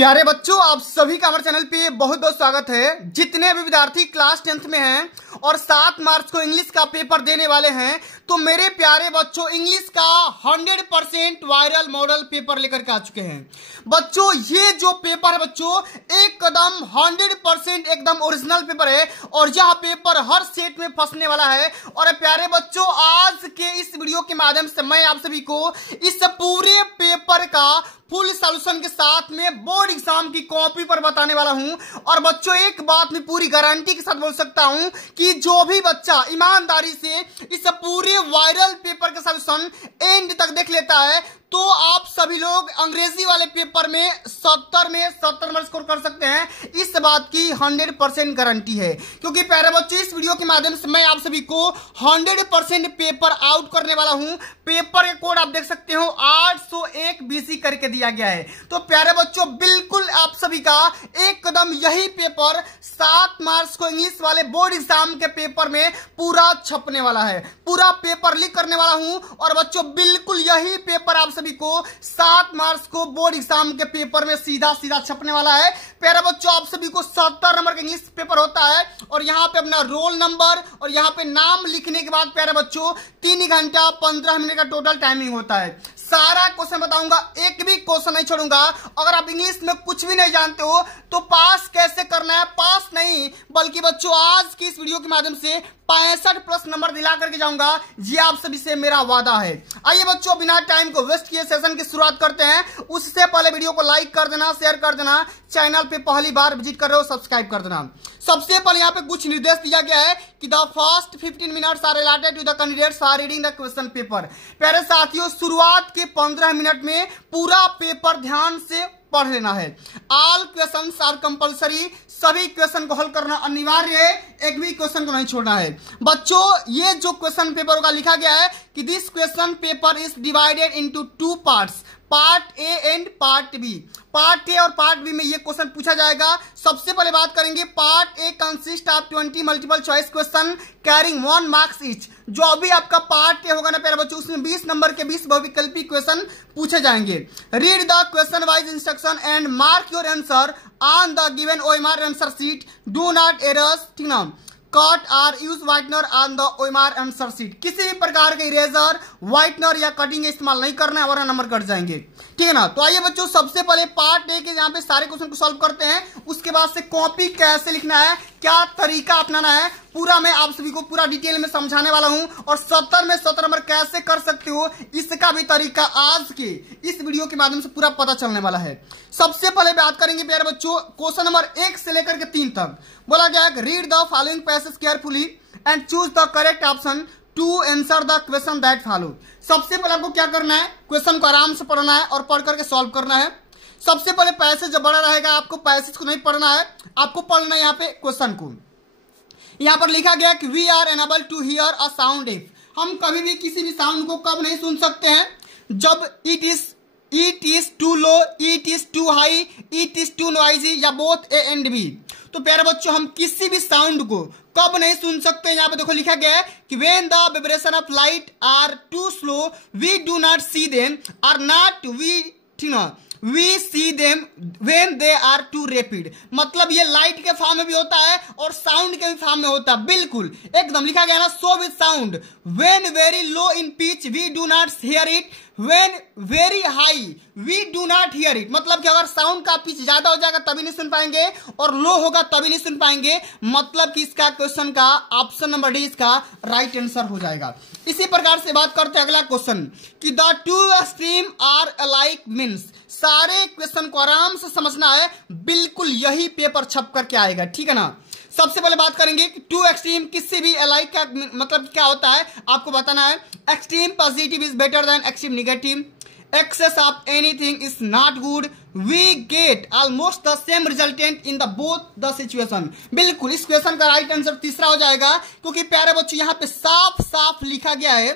प्यारे बच्चों, आप सभी का हमारे चैनल पे बहुत बहुत स्वागत है। जितने भी विद्यार्थी क्लास 10th में हैं और 7 मार्च को इंग्लिश का पेपर देने वाले हैं, तो मेरे प्यारे बच्चों इंग्लिश का 100% वायरल मॉडल पेपर लेकर के आ चुके हैं। बच्चों ये जो पेपर है बच्चों एकदम 100% एकदम ओरिजिनल पेपर है और यह पेपर हर सेट में फंसने वाला है। और प्यारे बच्चों आज के इस वीडियो के माध्यम से मैं आप सभी को इस पूरे पेपर का फुल सॉल्यूशन के साथ में बोर्ड एग्जाम की कॉपी पर बताने वाला हूं। और बच्चों एक बात मैं पूरी गारंटी के साथ बोल सकता हूं कि जो भी बच्चा ईमानदारी से इस पूरे वायरल पेपर का सॉल्यूशन एंड तक देख लेता है तो आप सभी लोग अंग्रेजी वाले पेपर में 70 नंबर स्कोर कर सकते हैं। इस बात की 100% गारंटी है, क्योंकि प्यारे बच्चों इस वीडियो के माध्यम से मैं आप सभी को 100% पेपर आउट करने वाला हूं। पेपर का कोड आप देख सकते हो 801 BC करके दिया गया है। तो प्यारे बच्चों बिल्कुल आप सभी का एकदम यही पेपर 7 मार्च को इंग्लिश वाले बोर्ड एग्जाम के पेपर में पूरा छपने वाला है। पूरा पेपर लीक करने वाला हूं और बच्चों बिल्कुल यही पेपर आप सभी को 7 मार्च को बोर्ड एग्जाम के पेपर में सीधा छपने वाला है। प्यारे बच्चों आप सभी को 70 नंबर का इंग्लिश पेपर होता है और यहाँ पे अपना रोल नंबर और यहाँ पे नाम लिखने के बाद प्यारे बच्चों 3 घंटा 15 मिनट का टोटल टाइमिंग होता है। सारा क्वेश्चन बताऊंगा, एक भी क्वेश्चन नहीं छोड़ूंगा। अगर आप इंग्लिश में कुछ भी नहीं जानते हो तो पास कैसे करना है, पास नहीं बल्कि बच्चों आज की इस वीडियो के माध्यम से 65+ नंबर दिला करके जाऊंगा, ये आप सभी से मेरा वादा है। आइए बच्चों बिना टाइम को वेस्ट किए सेशन की शुरुआत करते हैं। उससे पहले वीडियो को लाइक कर देना, शेयर कर देना, चैनल पे पहली बार विजिट कर रहे हो सब्सक्राइब कर देना। सबसे पहले यहाँ पे कुछ निर्देश दिया गया है कि the first 15 minutes are allotted to the candidates are reading the question paper. प्यारे साथियों शुरुआत के 15 मिनट में पूरा पेपर ध्यान से पढ़ लेना है। ऑल क्वेश्चंस आर कंपलसरी, सभी क्वेश्चन को हल करना अनिवार्य है, एक भी क्वेश्चन को नहीं छोड़ना है। बच्चों ये जो क्वेश्चन पेपर का लिखा गया है कि this question paper is divided into 2 parts, part A and part B. Part A और पार्ट बी में ये क्वेश्चन पूछा जाएगा। सबसे पहले बात करेंगे part A consist of 20 multiple choice question carrying 1 marks each. जो अभी आपका पार्ट ए होगा ना प्यारे बच्चों उसमें 20 नंबर के 20 बहुविकल्पी क्वेश्चन पूछे जाएंगे। Read the question wise instruction and mark your answer on the given OMR answer sheet, do not errors, ठीक ना। Cut or use whitener on the OMR answer sheet. किसी भी प्रकार के इरेजर, व्हाइटनर या कटिंग इस्तेमाल नहीं करना है वरना नंबर कट जाएंगे, ठीक है ना। तो आइए बच्चों सबसे पहले पार्ट ए के यहाँ पे सारे क्वेश्चन को सॉल्व करते हैं। उसके बाद से कॉपी कैसे लिखना है, क्या तरीका अपनाना है, पूरा मैं आप सभी को पूरा डिटेल में समझाने वाला हूं। और 70 में 70 नंबर कैसे कर सकते हो इसका भी तरीका आज के इस वीडियो के माध्यम से पूरा पता चलने वाला है। सबसे पहले बात करेंगे प्यारे बच्चों क्वेश्चन नंबर 1 से लेकर के 3 तक। बोला गया है read the following passage carefully and choose the correct option to answer the question that follow. सबसे पहले आपको क्या करना है, क्वेश्चन को आराम से पढ़ना है और पढ़ करके सॉल्व करना है। सबसे पहले पैसेज जब बड़ा रहेगा आपको पैसेज को नहीं पढ़ना है, आपको पढ़ना है यहाँ पे क्वेश्चन को। यहाँ पर लिखा गया कि we are enable to hear a sound if. हम कभी भी किसी भी साउंड को कब नहीं सुन सकते हैं, जब it is too low, it is too high, it is too noisy या बोथ ए एंड बी। तो प्यारे बच्चों हम किसी भी साउंड को कब नहीं सुन सकते। यहाँ पे देखो लिखा गया है कि when the vibration of light are too slow we do not see them are not we, ठीक ना, we see them when they are too rapid. मतलब ये लाइट के फॉर्म में भी होता है और साउंड के भी फॉर्म में होता है, बिल्कुल एकदम लिखा गया ना। So with sound when very low in pitch we do not hear it, when very high we do not hear it. मतलब कि अगर साउंड का पिच ज्यादा हो जाएगा तभी नहीं सुन पाएंगे और लो होगा तभी नहीं सुन पाएंगे। मतलब कि इसका क्वेश्चन का ऑप्शन नंबर डी इसका राइट आंसर हो जाएगा। इसी प्रकार से बात करते हैं अगला क्वेश्चन कि the two extreme are alike means. सारे क्वेश्चन को आराम से समझना है, बिल्कुल यही पेपर छप करके आएगा, ठीक है ना। सबसे पहले बात करेंगे कि टू एक्सट्रीम किसी भी अलाइक का मतलब क्या होता है आपको बताना है। Extreme positive is better than extreme negative, excess of anything is not good, we get almost the same resultant in the both the situation. बिल्कुल इस क्वेश्चन का राइट आंसर तीसरा हो जाएगा, क्योंकि प्यारे बच्चों यहाँ पे साफ साफ लिखा गया है।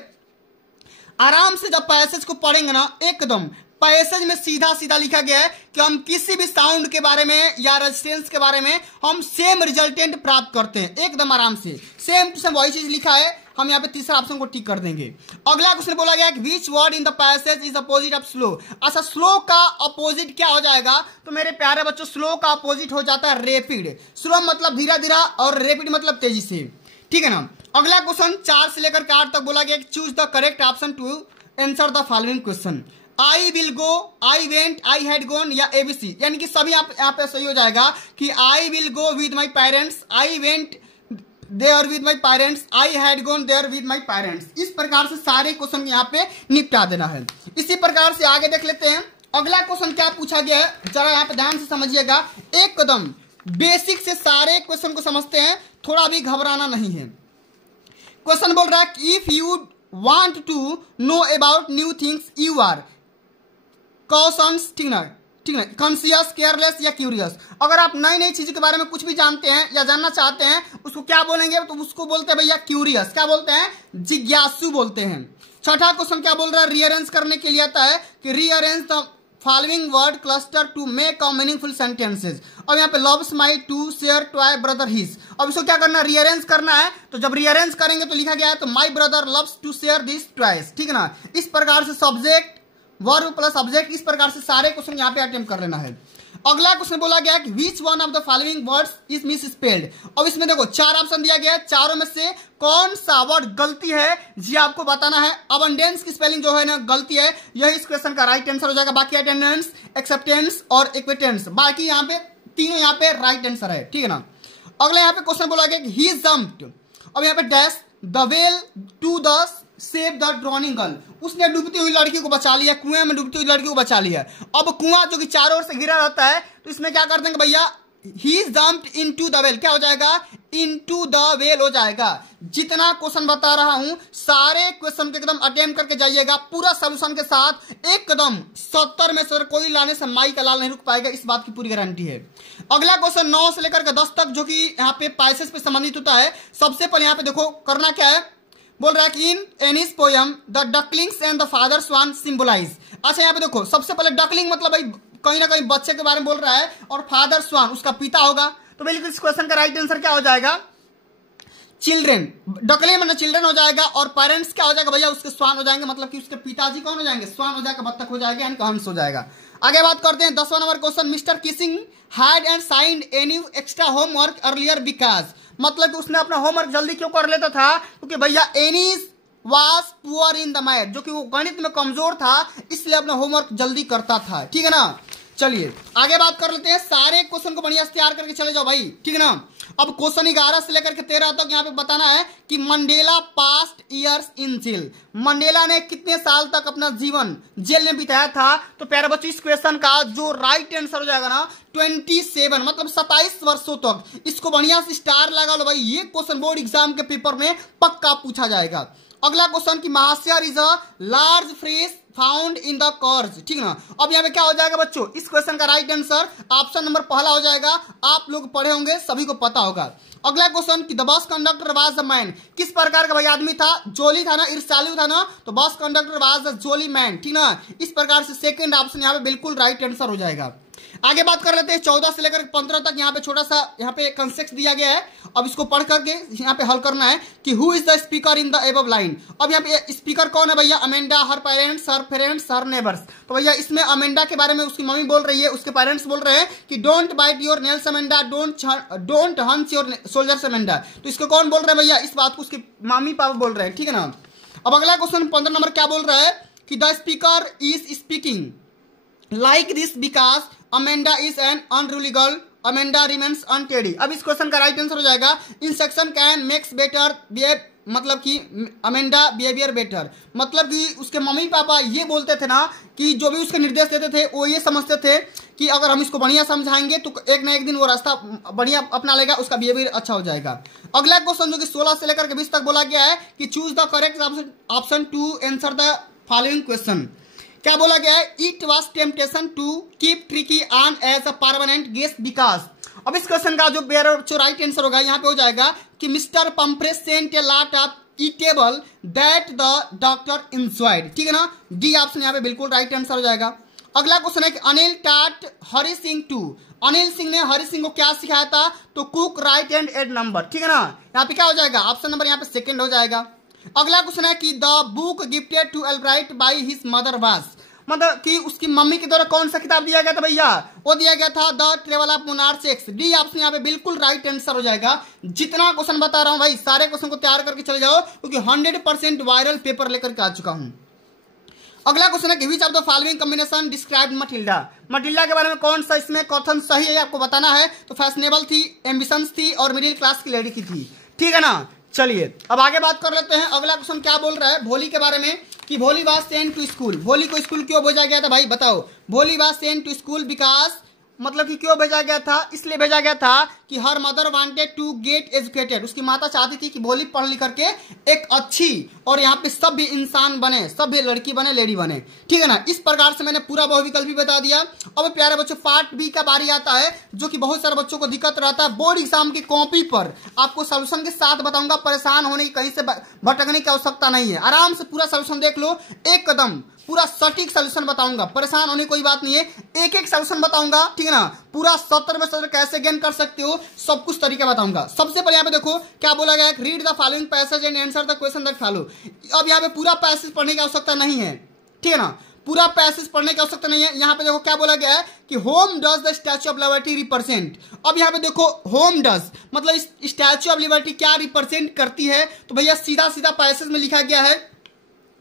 आराम से जब पैसेज को पढ़ेंगे ना एकदम पैसेज में सीधा सीधा लिखा गया है कि हम किसी भी साउंड के बारे में या रेजिस्टेंस के बारे में हम सेम रिजल्टेंट प्राप्त करते हैं, एकदम आराम से सेम टू सेम वही चीज लिखा है। हम यहाँ पे तीसरा ऑप्शन को टिक कर देंगे। अगला क्वेश्चन बोला गया कि which word in the passage is opposite of slow. अच्छा, स्लो का अपोजिट क्या हो जाएगा? तो मेरे प्यारे बच्चों, स्लो का अपोजिट हो जाता है रेपिड। स्लो मतलब धीरा धीरा और रेपिड मतलब तेजी से, ठीक है ना। अगला क्वेश्चन 4 से लेकर 8 तक बोला गया कि choose the correct option to answer the following question. I will go, I went, I had gone या एबीसी, यानी कि सभी यहाँ पे सही हो जाएगा कि I will go with my parents, I went there with my parents, I had gone there with my parents. इस प्रकार से सारे क्वेश्चन यहाँ पे निपटा देना है। इसी प्रकार से आगे देख लेते हैं अगला क्वेश्चन क्या पूछा गया है, जरा यहाँ पे ध्यान से समझिएगा। एकदम बेसिक से सारे क्वेश्चन को समझते हैं, थोड़ा भी घबराना नहीं है। क्वेश्चन बोल रहा है कि if you want to know about new things you are cautious, ठीक ना, कॉन्शियस, केयरलेस या क्यूरियस। अगर आप नई नई चीजों के बारे में कुछ भी जानते हैं या जानना चाहते हैं, उसको क्या बोलेंगे? तो उसको बोलते हैं भैया क्यूरियस। क्या बोलते हैं? जिज्ञासु बोलते हैं। छठा क्वेश्चन क्या बोल रहा है? रीअरेंज करने के लिए आता है कि rearrange the following word cluster to make a meaningful sentences. अब यहाँ पे loves my to share toy brother his. अब इसको क्या करना है? रीअरेंज करना है। तो जब रीअरेंज करेंगे तो लिखा गया है तो my brother loves to share this toys, ठीक है ना। इस प्रकार से सब्जेक्ट वर्ब प्लस ऑब्जेक्ट, इस प्रकार से सारे क्वेश्चन यहाँ पे अटेम्प्ट कर लेना है। अगला क्वेश्चन बोला गया कि which one of the following words is miss spelled. अब इसमें देखो 4 ऑप्शन दिया गया है, चारों में से कौन सा वर्ड गलती है जी आपको बताना है। अबंडेंस की स्पेलिंग जो है ना गलती है, यही इस क्वेश्चन का राइट आंसर हो जाएगा। बाकी अटेंडेंस, एक्सेप्टेंस और इक्विटेंस, बाकी यहाँ पे तीनों यहाँ पे राइट आंसर है, ठीक है ना। अगला यहाँ पे क्वेश्चन बोला गया कि ही जंप्ड, अब यहाँ पे dash the well to the save the drowning girl. उसने डूबती हुई लड़की को बचा लिया, कुएं में डूबती हुई लड़की को बचा लिया। अब कुआं जो कि चारों ओर से घिरा रहता है, तो इसमें क्या कर देंगे भैया? ही जंप्ड इनटू द वेल, क्या हो जाएगा? इनटू द वेल हो जाएगा। जितना क्वेश्चन बता रहा हूं सारे क्वेश्चन को एकदम अटेम्प्ट करके जाइएगा पूरा सोल्यूशन के साथ, एकदम 70 में से कोई लाने से माई का लाल नहीं रुक पाएगा, इस बात की पूरी गारंटी है। अगला क्वेश्चन 9 से लेकर के 10 तक जो कि यहाँ पे पैसेज पे संबंधित होता है। सबसे पहले यहाँ पे देखो करना क्या है, बोल रहा है कि in Annie's poem the ducklings and the father swan symbolize. अच्छा यहाँ पे देखो सबसे पहले डकलिंग मतलब भाई कहीं ना कहीं बच्चे के बारे में बोल रहा है, और फादर स्वान उसका पिता होगा। तो बिल्कुल इस क्वेश्चन का राइट आंसर क्या हो जाएगा? चिल्ड्रेन। डकलिंग मतलब चिल्ड्रन हो जाएगा, और पेरेंट्स क्या हो जाएगा भैया? उसके स्वान हो जाएंगे, मतलब कि उसके पिताजी कौन हो जाएंगे? स्वान हो जाएगा, बत्तख हो जाएगा, यानी हंस हो जाएगा। आगे बात करते हैं 10वां number question. Mister Keesing had and signed any extra homework earlier because, मतलब कि उसने अपना होमवर्क जल्दी क्यों कर लेता था? क्योंकि भैया Annie's was poor in the math, जो कि वो गणित में कमजोर था, इसलिए अपना होमवर्क जल्दी करता था, ठीक है ना। चलिए आगे बात कर लेते हैं। सारे क्वेश्चन को बढ़िया से तैयार करके चले जाओ भाई, ठीक है ना। अब क्वेश्चन 11 से लेकर के 13 तक यहाँ पे बताना है कि Mandela passed years in jail. Mandela ने कितने साल तक अपना जीवन जेल में बिताया था? तो प्यारे बच्चों इस क्वेश्चन का जो राइट आंसर हो जाएगा ना 27, मतलब 27 वर्षों तक। इसको बढ़िया से स्टार लगा लो भाई, ये क्वेश्चन बोर्ड एग्जाम के पेपर में पक्का पूछा जाएगा। अगला क्वेश्चन की mahseer is a large fish found in the Coorg, ठीक ना। अब यहाँ पे क्या हो जाएगा बच्चों? इस क्वेश्चन का राइट आंसर ऑप्शन नंबर पहला हो जाएगा। आप लोग पढ़े होंगे, सभी को पता होगा। अगला क्वेश्चन कि the bus conductor was the man, किस प्रकार का भाई आदमी था? जोली था ना, ईर्ष्यालु था ना, तो bus conductor was the jolly man, ठीक ना। इस प्रकार से सेकंड ऑप्शन यहाँ पे बिल्कुल राइट आंसर हो जाएगा। आगे बात कर लेते हैं 14 से लेकर 15 तक। यहाँ पे छोटा सा यहाँ पे कंसेप्ट दिया गया है, अब इसको पढ़ करके यहाँ पे हल करना है कि who is the speaker in the above line. अब यहाँ पे स्पीकर कौन है भैया? अमेंडा, हर पेरेंट्स, हर फ्रेंड्स, हर नेबर्स। तो भैया इसमें अमेंडा के बारे में उसकी मम्मी बोल रही है, उसके पेरेंट्स बोल रहे हैं कि don't bite your nails Amanda, don't hunch your shoulders Amanda. तो इसको कौन बोल रहे हैं भैया? इस बात को उसके मम्मी पापा बोल रहे हैं, ठीक है ना। अब अगला क्वेश्चन 15 नंबर क्या बोल रहा है कि the speaker is speaking like this because Amanda is an unruly girl, Amanda remains untidy. अब इस क्वेश्चन का राइट आंसर हो जाएगा in section can makes better behave, मतलब कि अमेंडा बिहेवियर बेटर। मतलब कि उसके मम्मी पापा ये बोलते थे ना कि जो भी उसके निर्देश देते थे वो ये समझते थे कि अगर हम इसको बढ़िया समझाएंगे तो एक ना एक दिन वो रास्ता बढ़िया अपना लेगा, उसका बिहेवियर अच्छा हो जाएगा। अगला क्वेश्चन जो कि 16 से लेकर के 20 तक बोला गया है कि choose the correct option to answer the following question. क्या बोला गया है? It was temptation to keep tricky on as a permanent guest because. अब इस क्वेश्चन का जो राइट आंसर होगा यहाँ पे हो जाएगा कि mister Pumphreys sent a lot of eatable that the doctor enjoyed, ठीक है ना। डी ऑप्शन यहाँ पे बिल्कुल राइट आंसर हो जाएगा। अगला क्वेश्चन है कि अनिल टाट हरि सिंह टू, अनिल सिंह ने हरि सिंह को क्या सिखाया था? तो cook, write and add number, ठीक है ना। यहाँ पे क्या हो जाएगा? ऑप्शन नंबर यहाँ पे सेकंड हो जाएगा। अगला क्वेश्चन है कि the book gifted to Albright by his mother was, मतलब कि उसकी मम्मी के द्वारा कौन सा किताब दिया गया था भैया? वो दिया गया था the travel of monarch x. D option यहाँ पे बिल्कुल राइट आंसर हो जाएगा। जितना क्वेश्चन बता रहा हूँ भाई सारे क्वेश्चन को तैयार करके चले जाओ, क्योंकि 100% वायरल पेपर लेकर के आ चुका हूँ। अगला क्वेश्चन है कि which of the following combination describe Matilda, Matilda के बारे में कौन सा इसमें कथन सही है आपको बताना है। तो फैशनेबल थी, एम्बिशंस थी और मिडिल क्लास की लड़की थी, ठीक है ना। चलिए अब आगे बात कर लेते हैं। अगला क्वेश्चन क्या बोल रहा है भोली के बारे में कि भोली वाज सेंट टू स्कूल, भोली को स्कूल क्यों भेजा गया था भाई बताओ? Bholi was sent to school because, मतलब कि क्यों भेजा गया था? इसलिए भेजा गया था कि her mother wanted to get educated, उसकी माता चाहती थी कि भोली पढ़ लिख करके एक अच्छी और यहाँ पे सभ्य इंसान बने, सभ्य लड़की बने, लेडी बने, ठीक है ना। इस प्रकार से मैंने पूरा बहुविकल्प भी बता दिया। अब प्यारे बच्चों पार्ट बी का बारी आता है, जो कि बहुत सारे बच्चों को दिक्कत रहता है बोर्ड एग्जाम की कॉपी पर। आपको सोल्यूशन के साथ बताऊंगा, परेशान होने की कहीं से भटकने की आवश्यकता नहीं है। आराम से पूरा सोल्यूशन देख लो, एक कदम पूरा सटीक सोल्यूशन बताऊंगा, परेशान होने कोई बात नहीं है। एक एक सोल्यूशन बताऊंगा, ठीक है ना। पूरा 70 में 70 कैसे गेन कर सकते हो सब कुछ तरीका बताऊंगा। सबसे पहले यहाँ पे देखो क्या बोला गया है, read the following passage and answer the question that follow. अब यहाँ पे पूरा पैसेज पढ़ने की आवश्यकता नहीं है, ठीक है ना। पूरा पैसेज पढ़ने की आवश्यकता नहीं है। यहाँ पे देखो क्या बोला गया है कि home does the statue of liberty represent. अब यहाँ पे देखो होम डज मतलब स्टैच्यू ऑफ लिबर्टी क्या रिप्रेजेंट करती है? तो भैया सीधा सीधा पैसेज में लिखा गया है,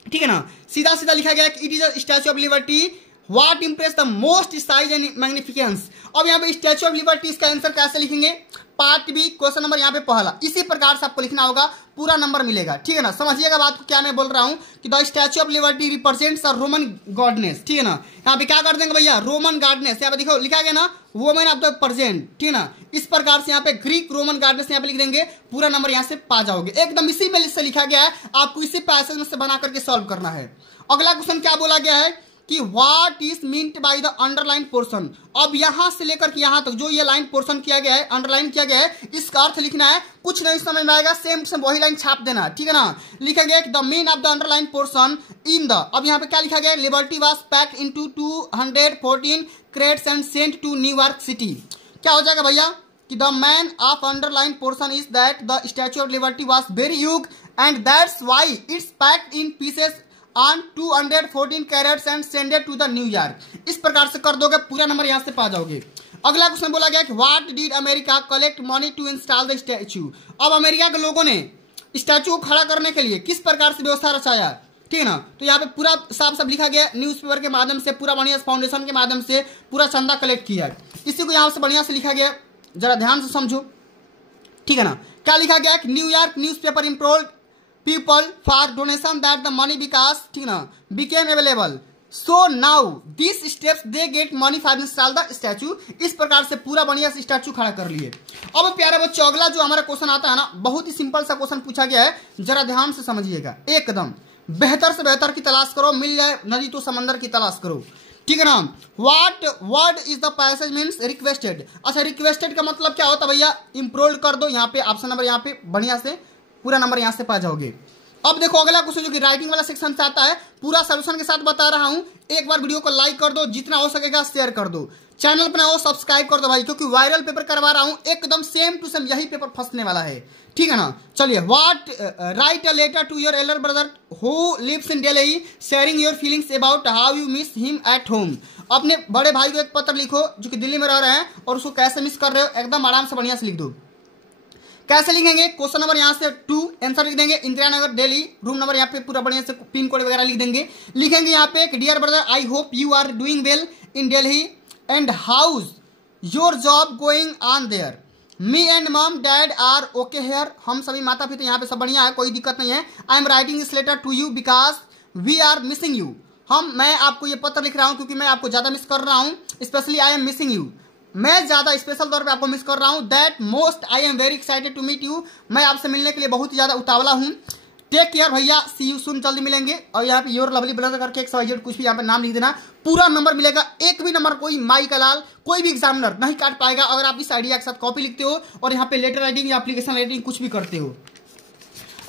ठीक है ना। सीधा सीधा लिखा गया कि it is a Statue of Liberty what impress the most size and magnificence. अब यहाँ पे स्टैच्यू ऑफ लिबर्टी इसका आंसर कैसे लिखेंगे? पार्ट बी क्वेश्चन नंबर यहाँ पे पहला, इसी प्रकार से आपको लिखना होगा, पूरा नंबर मिलेगा, ठीक है ना। समझिएगा बात को क्या मैं बोल रहा हूँ कि the statue of liberty represents a Roman goodness, ठीक है ना। यहाँ पे क्या कर देंगे भैया? रोमन गॉडनेस, यहाँ पे देखो लिखा गया ना वुमेन ऑफ द प्रेजेंट, ठीक है ना। इस प्रकार से यहाँ पे ग्रीक रोमन गॉडनेस यहाँ पे लिख देंगे, पूरा नंबर यहाँ से पा जाओगे। एकदम इसी में से लिखा गया है, आपको इसी पैसेज में से बना करके सॉल्व करना है। अगला क्वेश्चन क्या बोला गया है कि what is meant by the underline portion. अब यहां से लेकर के यहां तक जो ये लाइन पोर्शन किया गया है, अंडरलाइन किया गया है, इसका अर्थ लिखना है। कुछ नहीं समझ में आएगा, सेम सेम वही लाइन छाप देना, ठीक है ना। लिखा गया the mean of the underline portion in the, अब यहाँ पे क्या लिखा गया? Liberty was packed into 214 crates and sent to New York city. क्या हो जाएगा भैया कि the man of underline portion is that the statue of Liberty was very huge and that's why it's packed in pieces on 214 carats and sended to the New York. इस प्रकार से कर दोगे, पूरा नंबर यहां से पा जाओगे। अगला क्वेश्चन बोला गया कि what did America collect money to install the statue. अब अमेरिका के लोगों ने स्टैच्यू को खड़ा करने के लिए किस प्रकार से व्यवस्था रचाया, ठीक है ना। तो यहाँ पे पूरा साफ साफ लिखा गया, न्यूज़पेपर के माध्यम से, पूरा बढ़िया फाउंडेशन के माध्यम से पूरा चंदा कलेक्ट किया। इसी को यहाँ से बढ़िया से लिखा गया, जरा ध्यान से समझो, ठीक है ना। क्या लिखा गया कि New York newspaper implored people for donation that the money because, ठीक ना, became available. So now these steps they get money for install the statue। इस प्रकार से पूरा बढ़िया से स्टैचू खड़ा कर लिए। अब प्यारे बच्चों अगला जो हमारा क्वेश्चन आता है ना, बहुत ही सिंपल सा क्वेश्चन पूछा गया है, जरा ध्यान से समझिएगा। एकदम बेहतर से बेहतर की तलाश करो, मिल जाए नदी तो समंदर की तलाश करो, ठीक है ना। What word is the passage means requested. अच्छा रिक्वेस्टेड का मतलब क्या होता है भैया? इम्प्लोर्ड कर दो, यहाँ पे ऑप्शन नंबर यहाँ पे बढ़िया से पूरा नंबर यहां से पा जाओगे। अब देखो अगला क्वेश्चन जो कि राइटिंग वाला सेक्शन से आता है, पूरा सॉल्यूशन के साथ बता रहा हूं। एक बार वीडियो को लाइक कर दो, जितना हो सकेगा शेयर कर दो, चैनल पर आओ सब्सक्राइब कर दो भाई, क्योंकि वायरल पेपर करवा रहा हूं, एकदम सेम टू सेम यही पेपर फंसने वाला है, ठीक है ना। चलिए what write a letter to your elder brother who lives in Delhi sharing your feelings about how you miss him at home. अपने बड़े भाई को एक पत्र लिखो जो कि दिल्ली में रह रहे हैं और उसको कैसे मिस कर रहे हो, एकदम आराम से बढ़िया से लिख दो। कैसे लिखेंगे? क्वेश्चन नंबर यहाँ से 2 आंसर लिख देंगे, इंदिरा नगर दिल्ली, रूम नंबर यहाँ पे पूरा बढ़िया से पिन कोड वगैरह लिख देंगे। लिखेंगे यहाँ पे dear brother I hope you are doing well in Delhi and how's your job going on there. Me and mom dad are okay here. हम सभी माता पिता यहाँ पे सब बढ़िया है, कोई दिक्कत नहीं है। I am writing this letter to you because we are missing you. मैं आपको ये पत्र लिख रहा हूँ क्योंकि मैं आपको ज्यादा मिस कर रहा हूँ, specially I am missing you. मैं ज्यादा स्पेशल तौर पे आपको मिस कर रहा हूं। That most I am very excited to meet you. मैं आपसे मिलने के लिए बहुत ही ज्यादा उतावला हूं। टेक केयर भैया, सी यू सून, जल्दी मिलेंगे। और यहाँ पे योर लवली ब्रदर करके XYZ कुछ भी यहाँ पे नाम लिख देना, पूरा नंबर मिलेगा। एक भी नंबर कोई माई का लाल कोई भी एग्जामिनर नहीं काट पाएगा अगर आप इस आइडिया के साथ कॉपी लिखते हो और यहाँ पे लेटर राइटिंग या एप्लीकेशन राइटिंग कुछ भी करते हो।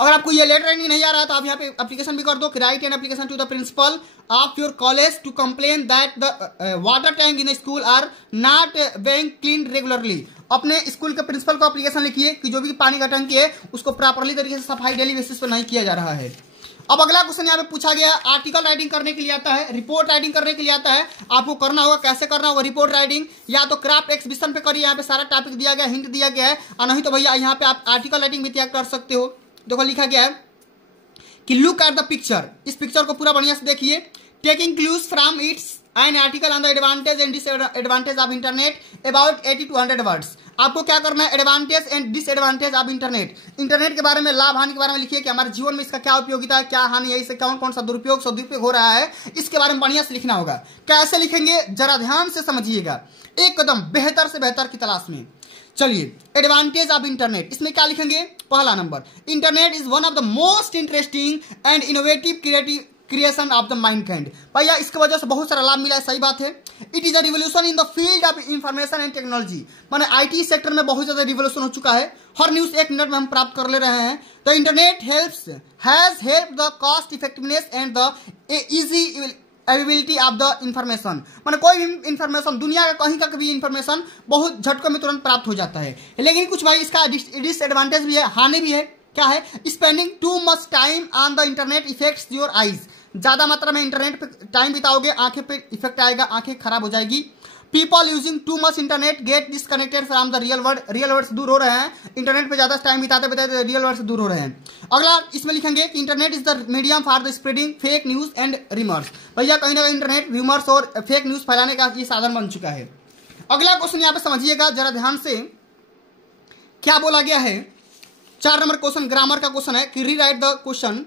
अगर आपको ये लेटर राइटिंग नहीं आ रहा है तो आप यहाँ पे एप्लीकेशन भी कर दो कि write an application to the principal of your college to complain that the water tank in school are not being clean regularly. अपने स्कूल के प्रिंसिपल को एप्लीकेशन लिखिए कि जो भी पानी का टंकी है उसको प्रॉपरली तरीके से सफाई डेली बेसिस पर नहीं किया जा रहा है। अब अगला क्वेश्चन यहाँ पे पूछा गया, आर्टिकल राइटिंग करने के लिए आता है, रिपोर्ट राइटिंग करने के लिए आता है। आपको करना होगा, कैसे करना होगा रिपोर्ट राइटिंग, या तो क्राफ्ट एक्सहिबिशन पे करिए, यहाँ पे सारा टॉपिक दिया गया, हिंट दिया गया है, और नहीं तो भैया यहाँ पे आप आर्टिकल राइटिंग भी तैयार कर सकते हो। देखो लिखा गया है कि लुक एट द पिक्चर, इस पिक्चर को पूरा बढ़िया से देखिए, taking clues from it's an article on the advantage and disadvantage of internet about 80 to 100 words. आपको क्या करना है, advantage and disadvantage of internet, internet के बारे में, लाभ हानि के बारे में लिखिए कि हमारे जीवन में इसका क्या उपयोगिता है, क्या हानि है, इससे कौन कौन सा दुरुपयोग सदुपयोग हो रहा है, इसके बारे में बढ़िया से लिखना होगा। कैसे लिखेंगे जरा ध्यान से समझिएगा, एकदम बेहतर से बेहतर की तलाश में। चलिए, एडवांटेज ऑफ इंटरनेट, इसमें क्या लिखेंगे, पहला number, internet is one of the most interesting and innovative creation of the mankind. भैया इसकी वजह से बहुत सारा लाभ मिला है, सही बात है। It is a revolution in the field of information and technology, माने आईटी सेक्टर में बहुत ज्यादा रिवोल्यूशन हो चुका है, हर न्यूज 1 मिनट में हम प्राप्त कर ले रहे हैं। The internet has helped the cost effectiveness and the easy availability of the information, माने कोई भी इंफॉर्मेशन, दुनिया का कहीं का भी इंफॉर्मेशन बहुत झटकों में तुरंत प्राप्त हो जाता है। लेकिन कुछ भाई इसका डिसएडवांटेज भी है, हानि भी है। क्या है, spending too much time on the internet effects your eyes, ज्यादा मात्रा में इंटरनेट पे टाइम बिताओगे आंखें पे इफेक्ट आएगा, आंखें खराब हो जाएगी। People using too much internet get disconnected from the real world, real world से दूर हो रहे हैं, इंटरनेट पे ज्यादा टाइम बिताते बिताते रियल वर्ल्ड से दूर हो रहे हैं। अगला इसमें लिखेंगे कि internet is the medium for the spreading fake news and rumours. भैया कहीं ना कहीं इंटरनेट रूमर्स और फेक न्यूज फैलाने का ये साधन बन चुका है। अगला क्वेश्चन यहाँ पे समझिएगा जरा ध्यान से, क्या बोला गया है, 4 नंबर क्वेश्चन ग्रामर का क्वेश्चन है कि rewrite the question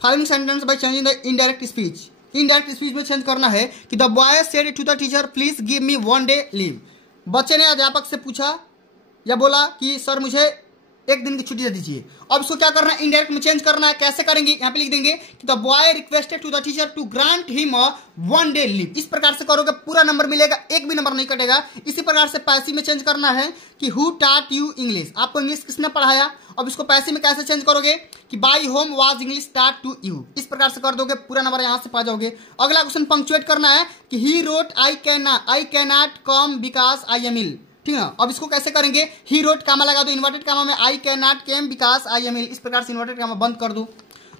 following sentence by changing the indirect speech. Indirect speech में चेंज करना है कि the boy said to the teacher please give me 1 day leave. बच्चे ने अध्यापक से पूछा या बोला कि सर मुझे 1 दिन की छुट्टी दे दीजिए। अब इसको क्या करना है, इनडायरेक्ट में चेंज करना है। कैसे करेंगे, यहाँ पे लिख देंगे कि the boy requested to the teacher to grant him 1 day leave. इस प्रकार से करोगे पूरा नंबर मिलेगा, एक भी नंबर नहीं कटेगा। इसी प्रकार से पैसिव में चेंज करना है कि हु टॉट यू इंग्लिश, आपको इंग्लिश किसने पढ़ाया। अब इसको पैसिव में कैसे चेंज करोगे कि by whom was English taught to you, इस प्रकार से कर दोगे, पूरा नंबर यहाँ से पा जाओगे। अगला क्वेश्चन पंक्चुएट करना है कि he wrote I can not come because I am ill. ठीक है, अब इसको कैसे करेंगे, ही रोट कामा लगा दो, इन्वर्टेड कामा में I can not came because I am ill, इस प्रकार से इन्वर्टेड कामा बंद कर दो।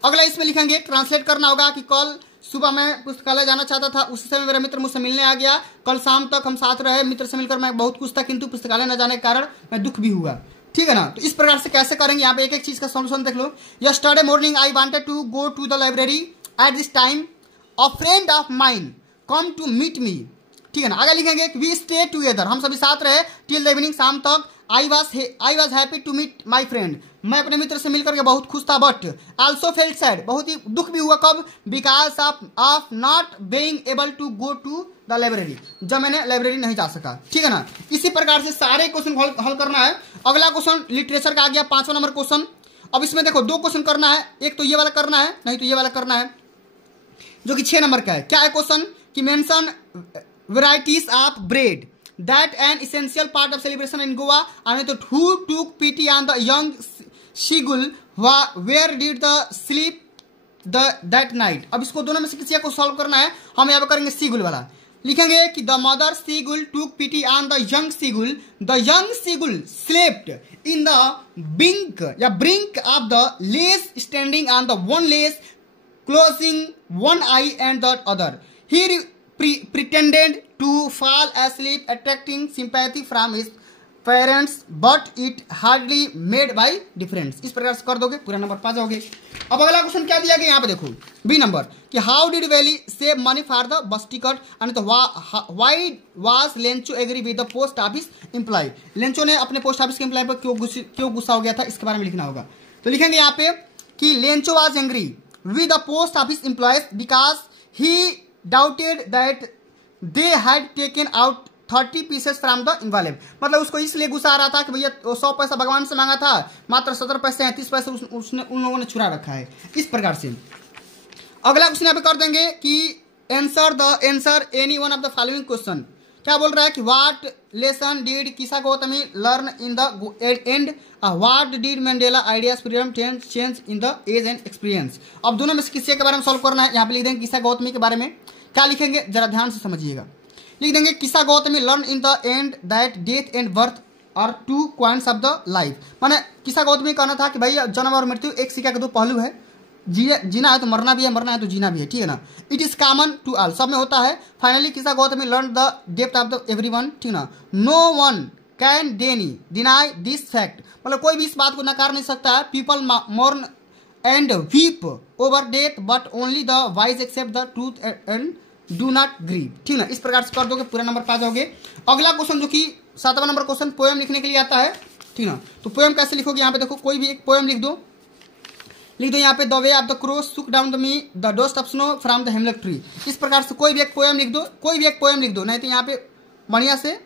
अगला इसमें लिखेंगे, ट्रांसलेट करना होगा कि कल सुबह मैं पुस्तकालय जाना चाहता था, उस समय मेरा मित्र मुझसे मिलने आ गया, कल शाम तक हम साथ रहे, मित्र से मिलकर मैं बहुत खुश था, किंतु पुस्तकालय न जाने के कारण मैं दुख भी हुआ। ठीक है ना, तो इस प्रकार से कैसे करेंगे, यहाँ पे एक एक चीज का सॉल्यूशन देख लो। Yesterday morning I wanted to go to the library, at this time a friend of mine come to meet me. ठीक है ना, आगे लिखेंगे वी स्टे टुगेदर, हम सभी साथ रहे टिल द इवनिंग, शाम तक। I was happy to meet my friend, मैं अपने मित्र से मिलकर के बहुत खुश था, बट ऑल्सो फेल्ट सैड, बहुत ही दुख भी हुआ, कब, because of not being able to go to the library, जब मैंने लाइब्रेरी नहीं जा सका। ठीक है ना, इसी प्रकार से सारे क्वेश्चन हल करना है। अगला क्वेश्चन लिटरेचर का आ गया 5वां नंबर क्वेश्चन। अब इसमें देखो 2 क्वेश्चन करना है, एक तो ये वाला करना है, नहीं तो ये वाला करना है, जो कि 6 नंबर का है। क्या है क्वेश्चन कि mention varieties of bread that an essential part of celebration in Goa, and who took pity on the young seagull, where did the sleep that night। अब इसको दोनों में से किसी को सॉल्व करना है, हम यहाँ पे करेंगे सीगुल वाला। लिखेंगे कि the mother seagull took pity on the young seagull slept in the brink of the ledge standing on the one leg closing one eye and the other, he pretended to fall asleep, attracting sympathy from his parents, but it hardly made by difference। इस प्रकार से कर दोगे, पूरा number पा जाओगे। अब अगला क्वेश्चन क्या दिया गया यहाँ पे देखो, बी नंबर कि how did Valli save money for the bus ticket, and तो why was Lencho agree with the post office employ. Lencho ने अपने पोस्ट ऑफिस के एम्प्लॉय पर क्यों गुस्सा हो गया था, इसके बारे में लिखना होगा। तो लिखेंगे यहाँ पे कि Lencho was angry with the post office employees because he doubted that they had taken out 30 pieces from the envelope। मतलब उसको इसलिए गुस्सा आ रहा था कि भैया 100 पैसा भगवान से मांगा था, मात्र 17 पैसे 33 पैसे उसने उन लोगों ने चुरा रखा है। इस प्रकार से अगला क्वेश्चन यहाँ पे कर देंगे कि answer any one of the following question, क्या बोल रहा है कि what lesson did Kisa Gautami learn in the end, what did Mandela ideas freedom change in the age and experience. अब दोनों में से किसी के बारे में सॉल्व करना है। यहाँ पे लिख देंगे किसा गौतमी के बारे में, क्या लिखेंगे जरा ध्यान से समझिएगा। लिख देंगे Kisa Gautami learn in the end that death and birth are two quaints of the life. माने किसा गौतमी कहना था कि भाई जन्म और मृत्यु एक सिक्का के दो पहलू है, जीना है तो मरना भी है, मरना है तो जीना भी है, ठीक है ना। It is common to all, सब में होता है। Finally Kisa Gautami learn the depth of the everyone, ठीक ना। No one can deny this fact, मतलब कोई भी इस बात को नकार नहीं सकता है। People mourn and weep over death but only the wise accept the truth and do not grieve, ठीक ना। इस प्रकार से कर दोगे पूरा नंबर पा जाओगे। अगला क्वेश्चन जो कि 7वां नंबर क्वेश्चन पोएम लिखने के लिए आता है, ठीक ना। तो पोएम कैसे लिखोगे, यहाँ पे देखो कोई भी एक पोएम लिख दो यहाँ पे the way of the crow shook down the me the dust of snow from the hemlock tree. इस प्रकार से कोई भी एक पोएम लिख दो, नहीं तो यहाँ पे बढ़िया से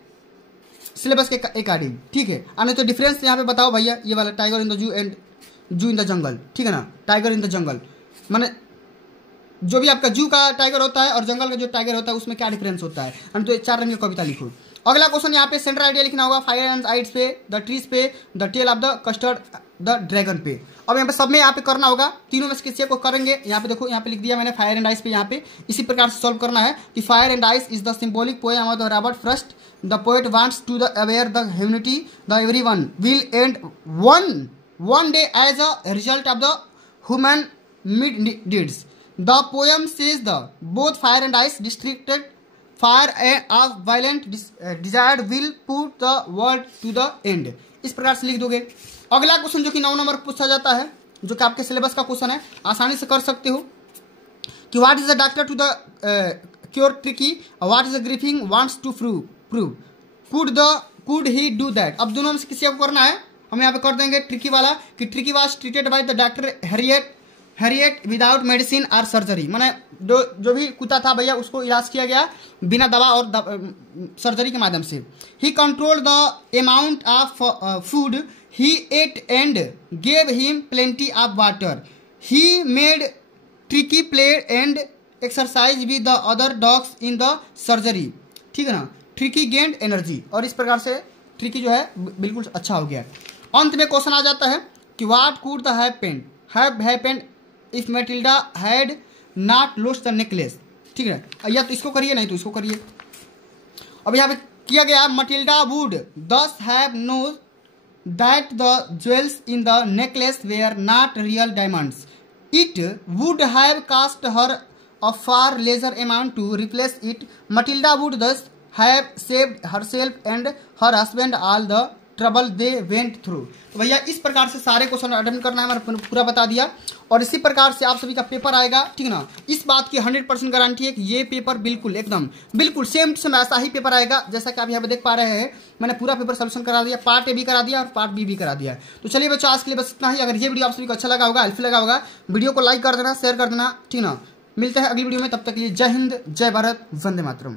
सिलेबस के अकॉर्डिंग, ठीक है। और नहीं तो डिफरेंस यहाँ पे बताओ भैया, ये वाला tiger in the zoo and जू इन द जंगल, ठीक है ना। टाइगर इन द जंगल माने जो भी आपका जू का टाइगर होता है और जंगल का जो टाइगर होता है उसमें क्या डिफरेंस होता है। हम तो 4 रंग की कविता लिखो। अगला क्वेश्चन यहाँ पे सेंट्रल आइडिया लिखना होगा, फायर एंड आइट्स पे, द ट्रीज पे, the tale of the custard, the dragon पे। अब यहाँ पे सब में यहाँ पे करना होगा, तीनों में से किसी को करेंगे। यहाँ पे देखो, यहाँ पे लिख दिया मैंने फायर एंड आइस पे, यहाँ पे इसी प्रकार से सॉल्व करना है कि fire and ice is the symbolic poem of the Robert Frost. The poet wants to the aware the humanity the everyone will end one day as a result of the human misdeeds. The poem says the both fire and ice distracted fire of violent desired will put the world to the end। इस प्रकार से लिख दोगे। अगला question जो कि 9 number पूछा जाता है, जो कि आपके सिलेबस का क्वेश्चन है, आसानी से कर सकते हो कि what is the doctor to the cure tricky, what is the griffin wants to prove could he do that. अब दोनों में से किसी को करना है, हम यहाँ पे कर देंगे ट्रिकी वाला कि tricky was treated by the doctor Harriet without medicine और सर्जरी। माने जो भी कुत्ता था भैया उसको इलाज किया गया बिना दवा और सर्जरी के माध्यम से। He control the amount of food he ate and gave him plenty of water. He made Tricki play and exercise with the other dogs in the surgery, ठीक है ना। ट्रिकी गेंड एनर्जी, और इस प्रकार से ट्रिकी जो है बिल्कुल अच्छा हो गया। अंत में क्वेश्चन आ जाता है कि what could the have happened if Matilda had not lost the necklace, ठीक है। या तो इसको करिए, नहीं तो इसको करिए। अब यहाँ पे किया गया Matilda would thus have know that the jewels in the necklace were not real diamonds. It would have cost her a far lesser amount to replace it. Matilda would thus have saved herself and her husband all the trouble they went through. तो भैया इस प्रकार से सारे question attempt करना है, मैंने पूरा बता दिया। और इसी प्रकार से आप सभी का पेपर आएगा, ठीक ना। इस बात की 100% गारंटी है कि ये पेपर बिल्कुल सेम टू सेम ऐसा ही पेपर आएगा जैसा कि आप यहाँ पे देख पा रहे हैं। मैंने पूरा पेपर सोल्यूशन करा दिया, पार्ट ए भी करा दिया और पार्ट बी भी करा दिया। तो चलिए बच्चों, आज के लिए बस इतना ही। अगर ये वीडियो आप सभी को अच्छा लगा होगा, हेल्पफुल लगा होगा, वीडियो को लाइक कर देना, शेयर कर देना, ठीक ना। मिलते हैं अगली वीडियो में, तब तक के लिए जय हिंद, जय भारत, वंदे मातरम।